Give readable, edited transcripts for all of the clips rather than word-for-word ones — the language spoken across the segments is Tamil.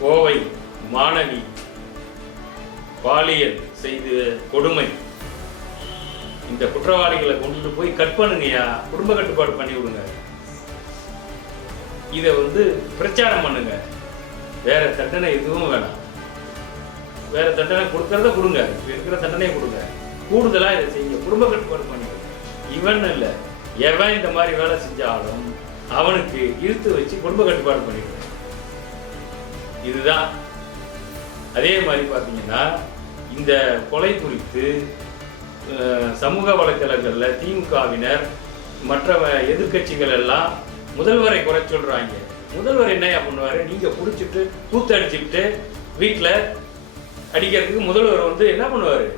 கோவை மாணவி பாலியல் செய்த கொடுமை, இந்த குற்றவாளிகளை கொண்டு போய் கட் பண்ணுங்கய்யா, குடும்ப கட்டுப்பாடு பண்ணி விடுங்க. இதை பிரச்சாரம் பண்ணுங்க. வேற தண்டனை எதுவும் வேணாம். வேற தண்டனை கொடுக்கறத கொடுங்க, இருக்கிற தண்டனையை கொடுங்க. கூடுதலா இதை செய்யுங்க, குடும்ப கட்டுப்பாடு பண்ணி விடுங்க. இவன் இல்லை, எவன் இந்த மாதிரி வேலை செஞ்சாலும் அவனுக்கு இழுத்து வச்சு குடும்ப கட்டுப்பாடு பண்ணிவிடுங்க. இதுதான். அதே மாதிரி பார்த்தீங்கன்னா இந்த கொலை குறித்து சமூக வலைத்தளங்களில் திமுகவினர் மற்ற எதிர்கட்சிகள் எல்லாம் முதல்வரை குறை சொல்றாங்க. முதல்வர் என்ன பண்ணுவாரு? நீங்க குடிச்சிட்டு கூத்தடிச்சுட்டு வீட்டில் அடிக்கிறதுக்கு முதல்வர் என்ன பண்ணுவாரு?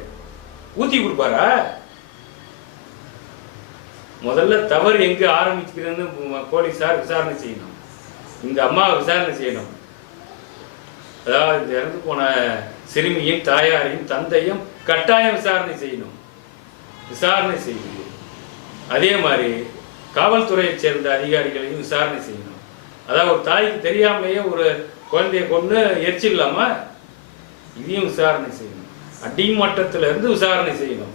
ஊத்தி கொடுப்பாரா? முதல்ல தவறு எங்க ஆரம்பிக்கிறதுன்னு போலீஸார் விசாரணை செய்யணும். இந்த அம்மாவை விசாரணை செய்யணும். அதாவது இந்த இறந்து போன சிறுமியின் தாயாரையும் தந்தையும் கட்டாயம் விசாரணை செய்யணும். விசாரணை செய்யுது. அதே மாதிரி காவல்துறையை சேர்ந்த அதிகாரிகளையும் விசாரணை செய்யணும். அதாவது ஒரு தாய்க்கு தெரியாமலேயே ஒரு குழந்தைய கொண்டு எரிச்சிடலாமா? இதையும் விசாரணை செய்யணும். அடிமட்டத்திலிருந்து விசாரணை செய்யணும்.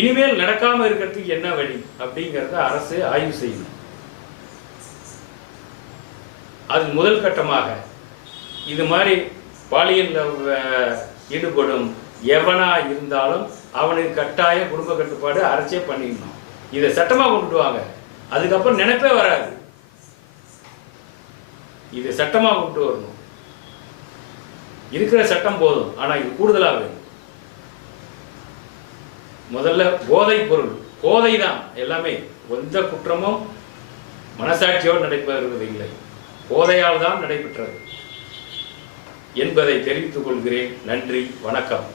இனிமேல் நடக்காம இருக்கிறதுக்கு என்ன வழி அப்படிங்கிறத அரசு ஆய்வு செய்யணும். அது முதல் கட்டமாக இது மாதிரி பாலியல் ஈடுபடும் எவனா இருந்தாலும் அவனுக்கு கட்டாயம் குடும்ப கட்டுப்பாடு அரசே பண்ணிடணும். இதை சட்டமாக கொண்டு வாங்க. அதுக்கப்புறம் நினைப்பே வராது. இதை சட்டமாக கொண்டு வரணும். இருக்கிற சட்டம் போதும், ஆனால் இது கூடுதலாக வேணும். முதல்ல போதை பொருள், போதை தான் எல்லாமே. எந்த குற்றமும் மனசாட்சியோடு நடைபெறுவது இல்லை, போதையால் தான் நடைபெற்றது என்பதை தெரிவித்துக் கொள்கிறேன். நன்றி, வணக்கம்.